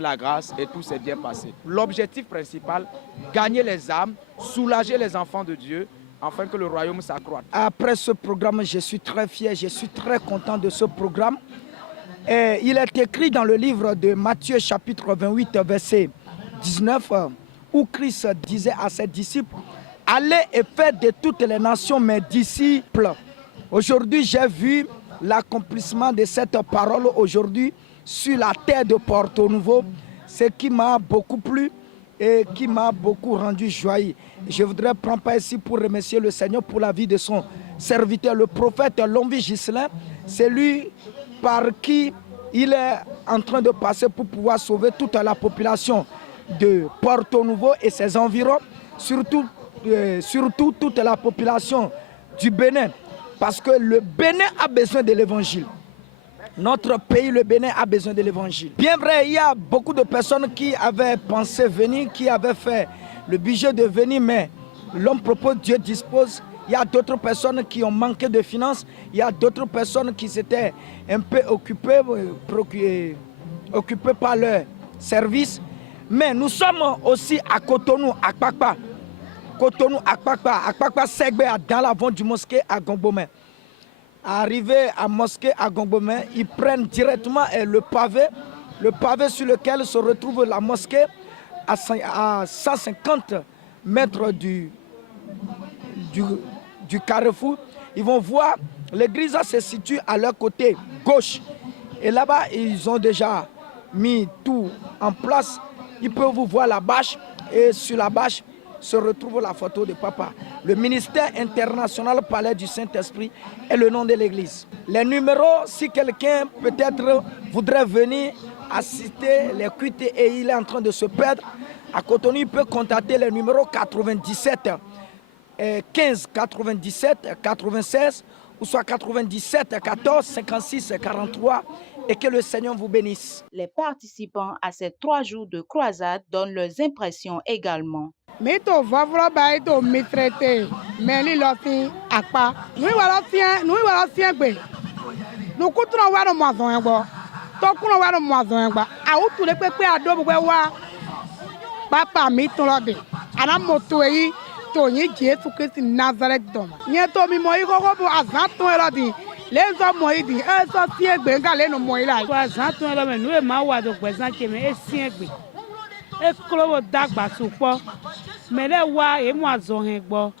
la grâce et tout s'est bien passé. L'objectif principal, gagner les âmes, soulager les enfants de Dieu, afin que le royaume s'accroisse. Après ce programme, je suis très fier, je suis très content de ce programme. Et il est écrit dans le livre de Matthieu chapitre 28, verset 19, où Christ disait à ses disciples, « Allez et faites de toutes les nations mes disciples. » Aujourd'hui, j'ai vu l'accomplissement de cette parole aujourd'hui sur la terre de Porto Novo, ce qui m'a beaucoup plu et qui m'a beaucoup rendu joyeux. Je voudrais prendre part ici pour remercier le Seigneur pour la vie de son serviteur, le prophète Lombi Ghislain. C'est lui par qui il est en train de passer pour pouvoir sauver toute la population de Porto Novo et ses environs, surtout toute la population du Bénin, parce que le Bénin a besoin de l'évangile. Notre pays, le Bénin, a besoin de l'évangile. Bien vrai, il y a beaucoup de personnes qui avaient pensé venir, qui avaient fait le budget de venir, mais l'homme propose, Dieu dispose. Il y a d'autres personnes qui ont manqué de finances, il y a d'autres personnes qui s'étaient un peu occupées par leur service. Mais nous sommes aussi à Cotonou, à Kpakpa. Cotonou, à Kpakpa, Segbe, dans la vente du mosquée à Gongbomé. Arrivé à mosquée à Gongbomé, ils prennent directement le pavé sur lequel se retrouve la mosquée à 150 mètres du carrefour. Ils vont voir, l'église se situe à leur côté gauche. Et là-bas, ils ont déjà mis tout en place. Ils peuvent vous voir la bâche et sur la bâche se retrouve la photo de papa. Le ministère international Palais du Saint-Esprit est le nom de l'église. Les numéros, si quelqu'un peut-être voudrait venir assister les cuites et il est en train de se perdre, à Cotonou, il peut contacter les numéros 97 15 97 96 ou soit 97 14 56 43 et que le Seigneur vous bénisse. Les participants à ces 3 jours de croisade donnent leurs impressions également. Mito vavro ba ito mitrete meli lofi apa nui wala fien gbe nu kutro wa no mazon egbo to kuno wa no mazon egba a utu le pepe ado gbe wa papa mi to lo de ana moto yi to yin Jesu Kristi Nazareth dom yen to mi mo yi koko bu azan to lo di le zo mo yi di e so fien gbe nga le no mo yi la to azan to lo me nu e ma wa do gbe zan ke me e fien gbe e klowo dagba so po mele wa e mo azon egbo